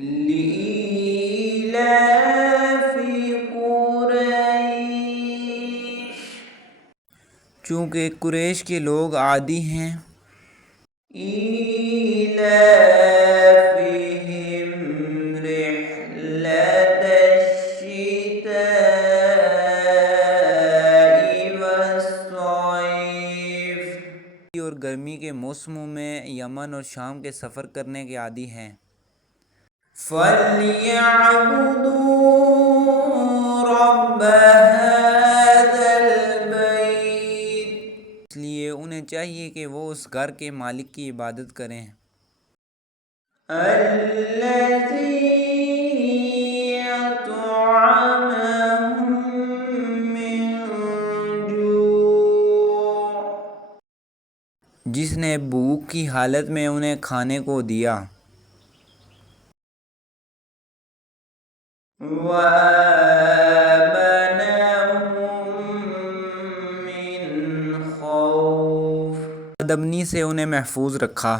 لإيلاف قریش، چونکہ قریش کے لوگ عادی ہیں إيلافهم رحلة الشتاء والصيف، اور گرمی کے موسموں میں یمن اور شام کے سفر کرنے کے عادی ہیں۔ فَلْيَعْبُدُوا رَبَّ هَذَا الْبَيْتِ، اس لیے انہیں چاہیے کہ وہ اس گھر کے مالک کی عبادت کریں، الَّذِي أَطْعَمَهُم مِّن جُوعٍ، جس نے بھوک کی حالت میں انہیں کھانے کو دیا، وَآمَنَهُم مِّنْ خَوْفٍ، بد امنی سے انہیں محفوظ رکھا۔